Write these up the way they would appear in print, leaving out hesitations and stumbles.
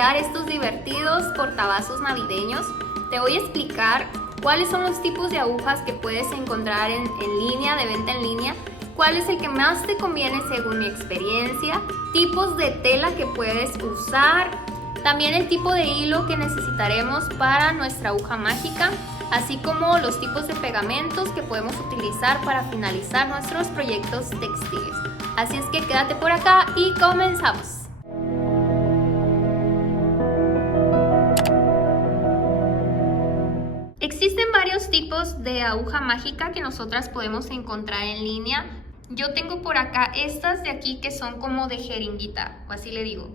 crear estos divertidos portavasos navideños, te voy a explicar cuáles son los tipos de agujas que puedes encontrar en línea, de venta en línea, cuál es el que más te conviene según mi experiencia, tipos de tela que puedes usar, también el tipo de hilo que necesitaremos para nuestra aguja mágica, así como los tipos de pegamentos que podemos utilizar para finalizar nuestros proyectos textiles. Así es que quédate por acá y comenzamos. Existen varios tipos de aguja mágica que nosotras podemos encontrar en línea. Yo tengo por acá estas de aquí que son como de jeringuita, o así le digo.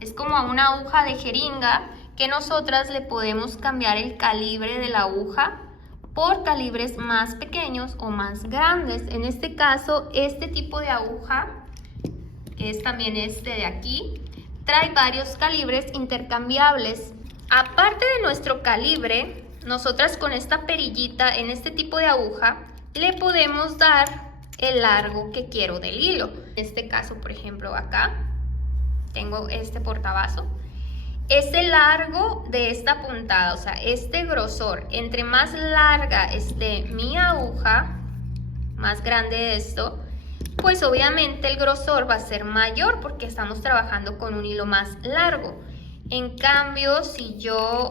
Es como una aguja de jeringa que nosotras le podemos cambiar el calibre de la aguja por calibres más pequeños o más grandes. En este caso, este tipo de aguja, que es también este de aquí, trae varios calibres intercambiables. Aparte de nuestro calibre, nosotras con esta perillita en este tipo de aguja le podemos dar el largo que quiero del hilo. En este caso, por ejemplo, acá tengo este portavasos. Este largo de esta puntada, o sea, este grosor, entre más larga esté mi aguja, más grande esto, pues obviamente el grosor va a ser mayor porque estamos trabajando con un hilo más largo. En cambio, si yo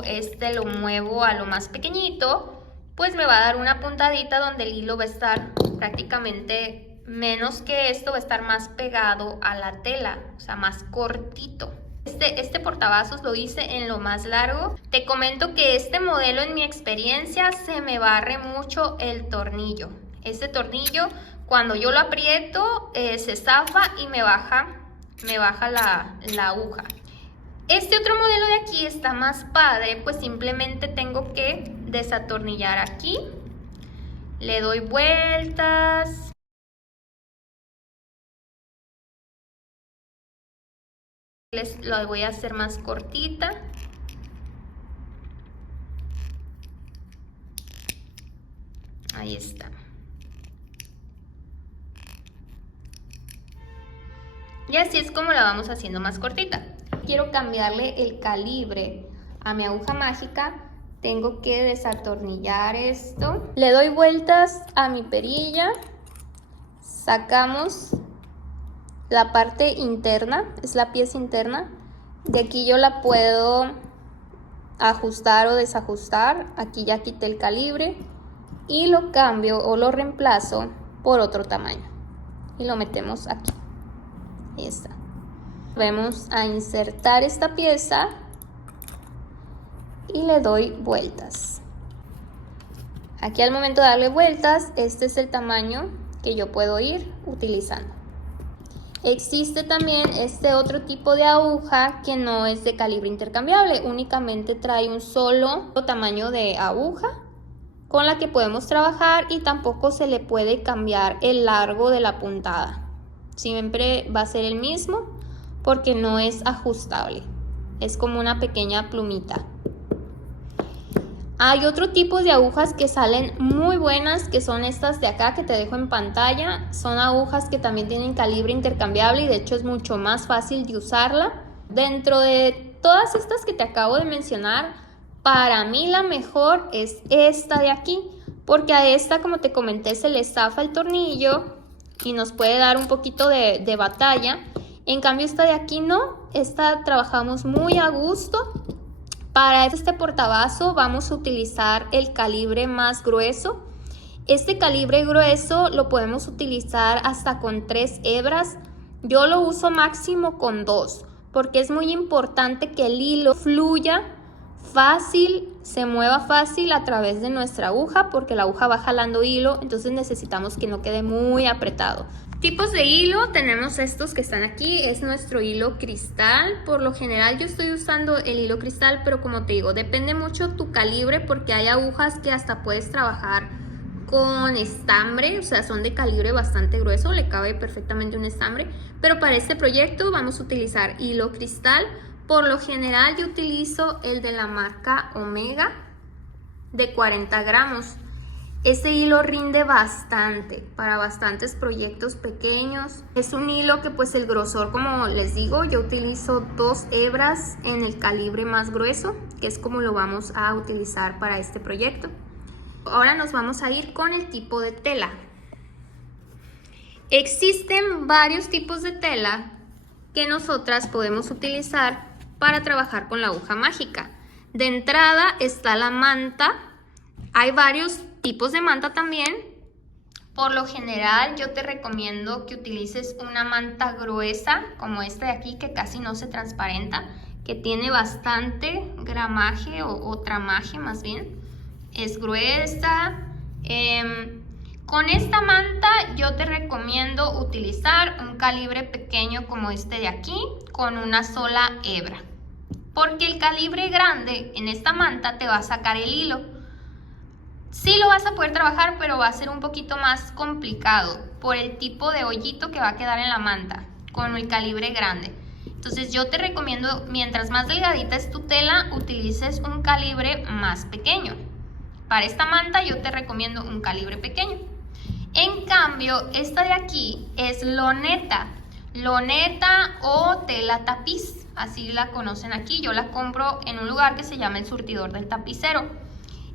lo muevo a lo más pequeñito, pues me va a dar una puntadita donde el hilo va a estar prácticamente menos que esto, va a estar más pegado a la tela, o sea, más cortito. Este portavasos lo hice en lo más largo. Te comento que este modelo, en mi experiencia, se me barre mucho el tornillo. Este tornillo, cuando yo lo aprieto, se zafa y me baja la aguja. Este otro modelo de aquí está más padre, pues simplemente tengo que desatornillar aquí. Le doy vueltas. Lo voy a hacer más cortita. Ahí está. Y así es como la vamos haciendo más cortita. Quiero cambiarle el calibre a mi aguja mágica. Tengo que desatornillar esto. Le doy vueltas a mi perilla. Sacamos la parte interna, es la pieza interna. De aquí yo la puedo ajustar o desajustar. Aquí ya quité el calibre y lo cambio o lo reemplazo por otro tamaño y lo metemos aquí. Ahí está. Vamos a insertar esta pieza y le doy vueltas. Aquí al momento de darle vueltas, este es el tamaño que yo puedo ir utilizando. Existe también este otro tipo de aguja que no es de calibre intercambiable, únicamente trae un solo tamaño de aguja con la que podemos trabajar y tampoco se le puede cambiar el largo de la puntada. Siempre va a ser el mismo porque no es ajustable, es como una pequeña plumita. Hay otro tipo de agujas que salen muy buenas, que son estas de acá que te dejo en pantalla. Son agujas que también tienen calibre intercambiable y de hecho es mucho más fácil de usarla. Dentro de todas estas que te acabo de mencionar, para mí la mejor es esta de aquí, porque a esta, como te comenté, se le zafa el tornillo y nos puede dar un poquito de batalla. En cambio esta de aquí no, esta trabajamos muy a gusto. Para este portavasos vamos a utilizar el calibre más grueso. Este calibre grueso lo podemos utilizar hasta con 3 hebras. Yo lo uso máximo con 2, porque es muy importante que el hilo fluya fácil, se mueva fácil a través de nuestra aguja, porque la aguja va jalando hilo, entonces necesitamos que no quede muy apretado. Tipos de hilo, tenemos estos que están aquí, es nuestro hilo cristal. Por lo general yo estoy usando el hilo cristal, pero como te digo, depende mucho tu calibre, porque hay agujas que hasta puedes trabajar con estambre, o sea, son de calibre bastante grueso, le cabe perfectamente un estambre, pero para este proyecto vamos a utilizar hilo cristal. Por lo general yo utilizo el de la marca Omega de 40 gramos. Este hilo rinde bastante para bastantes proyectos pequeños. Es un hilo que pues el grosor, como les digo, yo utilizo 2 hebras en el calibre más grueso, que es como lo vamos a utilizar para este proyecto. Ahora nos vamos a ir con el tipo de tela. Existen varios tipos de tela que nosotras podemos utilizar para trabajar con la aguja mágica. De entrada está la manta. Hay varios tipos de manta también. Por lo general yo te recomiendo que utilices una manta gruesa como esta de aquí, que casi no se transparenta, que tiene bastante gramaje o tramaje más bien. Es gruesa. Con esta manta yo te recomiendo utilizar un calibre pequeño como este de aquí con una sola hebra, porque el calibre grande en esta manta te va a sacar el hilo. Sí lo vas a poder trabajar, pero va a ser un poquito más complicado por el tipo de hoyito que va a quedar en la manta con el calibre grande. Entonces yo te recomiendo, mientras más delgadita es tu tela, utilices un calibre más pequeño. Para esta manta yo te recomiendo un calibre pequeño. En cambio, esta de aquí es loneta o tela tapiz, así la conocen aquí. Yo la compro en un lugar que se llama El Surtidor del Tapicero.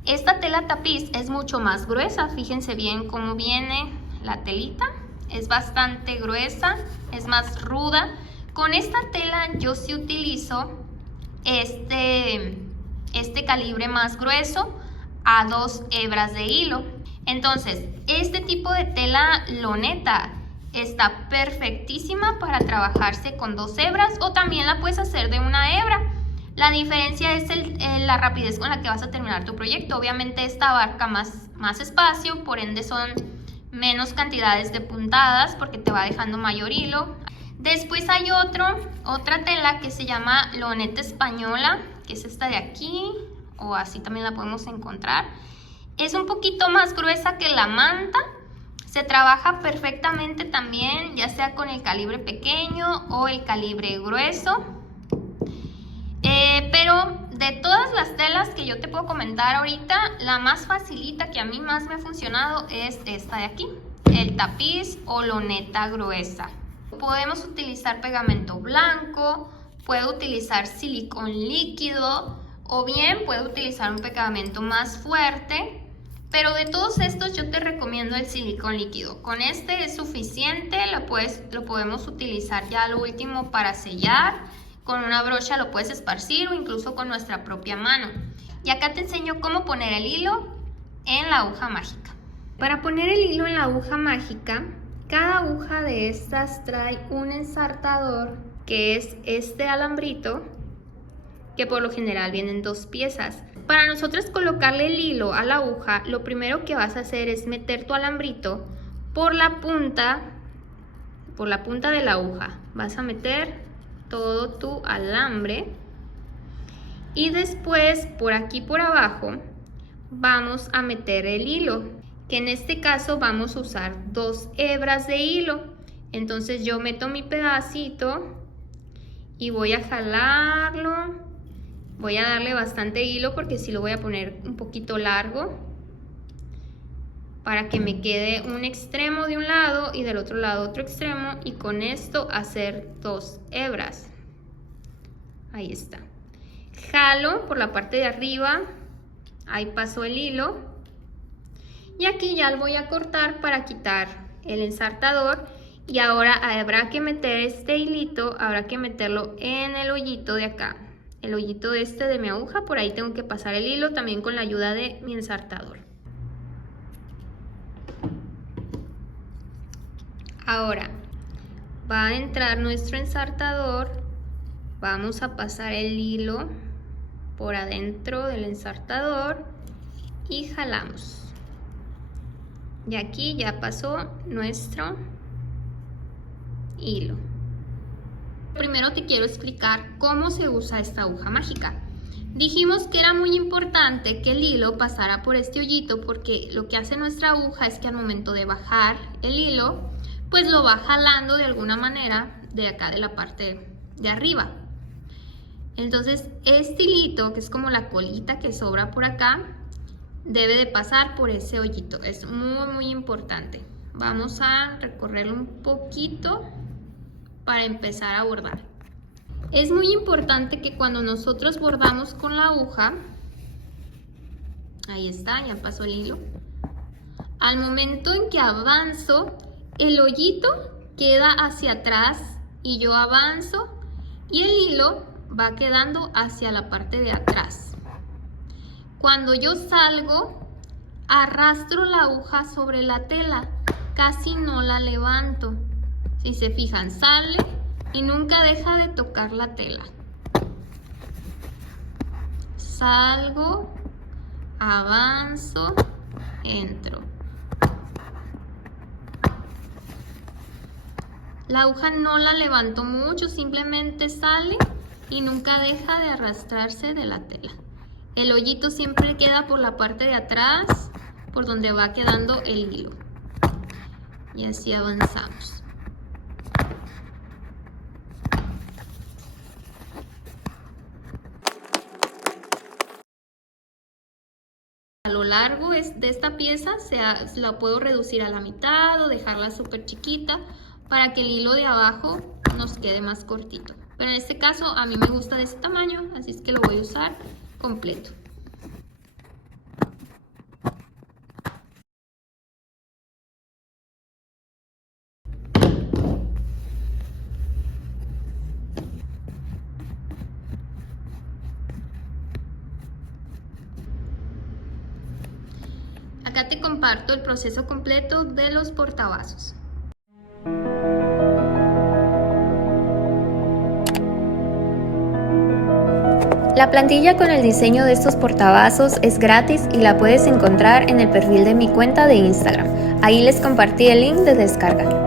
Esta tela tapiz es mucho más gruesa, fíjense bien cómo viene la telita, es bastante gruesa, es más ruda. Con esta tela yo sí utilizo este calibre más grueso a 2 hebras de hilo. Entonces, este tipo de tela loneta está perfectísima para trabajarse con 2 hebras, o también la puedes hacer de 1 hebra. La diferencia es la rapidez con la que vas a terminar tu proyecto. Obviamente esta abarca más espacio, por ende son menos cantidades de puntadas porque te va dejando mayor hilo. Después hay otra tela que se llama loneta española, que es esta de aquí, o así también la podemos encontrar. Es un poquito más gruesa que la manta. Se trabaja perfectamente también, ya sea con el calibre pequeño o el calibre grueso. Pero de todas las telas que yo te puedo comentar ahorita, la más facilita, que a mí más me ha funcionado, es esta de aquí, el tapiz o loneta gruesa. Podemos utilizar pegamento blanco, puedo utilizar silicón líquido, o bien puedo utilizar un pegamento más fuerte. Pero de todos estos yo te recomiendo el silicón líquido. Con este es suficiente, lo podemos utilizar ya lo último para sellar. Con una brocha lo puedes esparcir o incluso con nuestra propia mano. Y acá te enseño cómo poner el hilo en la aguja mágica. Para poner el hilo en la aguja mágica, cada aguja de estas trae un ensartador, que es este alambrito, que por lo general vienen 2 piezas. Para nosotros colocarle el hilo a la aguja, lo primero que vas a hacer es meter tu alambrito por la punta de la aguja. Vas a meter todo tu alambre y después por aquí por abajo vamos a meter el hilo, que en este caso vamos a usar 2 hebras de hilo. Entonces yo meto mi pedacito y voy a jalarlo. Voy a darle bastante hilo porque sí lo voy a poner un poquito largo, para que me quede un extremo de un lado y del otro lado otro extremo, y con esto hacer 2 hebras. Ahí está. Jalo por la parte de arriba, ahí pasó el hilo, y aquí ya lo voy a cortar para quitar el ensartador. Y ahora habrá que meter este hilito, habrá que meterlo en el hoyito de acá, el hoyito de mi aguja. Por ahí tengo que pasar el hilo también con la ayuda de mi ensartador. Ahora va a entrar nuestro ensartador, vamos a pasar el hilo por adentro del ensartador y jalamos. Y aquí ya pasó nuestro hilo. Primero te quiero explicar cómo se usa esta aguja mágica. Dijimos que era muy importante que el hilo pasara por este hoyito, porque lo que hace nuestra aguja es que al momento de bajar el hilo, pues lo va jalando de alguna manera de acá, de la parte de arriba. Entonces este hilito, que es como la colita que sobra por acá, debe de pasar por ese hoyito. Es muy importante. Vamos a recorrerlo un poquito para empezar a bordar. Es muy importante que cuando nosotros bordamos con la aguja, ahí está, ya pasó el hilo. Al momento en que avanzo, el hoyito queda hacia atrás y yo avanzo y el hilo va quedando hacia la parte de atrás. Cuando yo salgo, arrastro la aguja sobre la tela, casi no la levanto. Si se fijan, sale y nunca deja de tocar la tela. Salgo, avanzo, entro. La aguja no la levanto mucho, simplemente sale y nunca deja de arrastrarse de la tela. El hoyito siempre queda por la parte de atrás, por donde va quedando el hilo. Y así avanzamos. A lo largo de esta pieza la puedo reducir a la mitad o dejarla súper chiquita para que el hilo de abajo nos quede más cortito. Pero en este caso a mí me gusta de ese tamaño, así es que lo voy a usar completo. Acá te comparto el proceso completo de los portavasos. La plantilla con el diseño de estos portavasos es gratis y la puedes encontrar en el perfil de mi cuenta de Instagram. Ahí les compartí el link de descarga.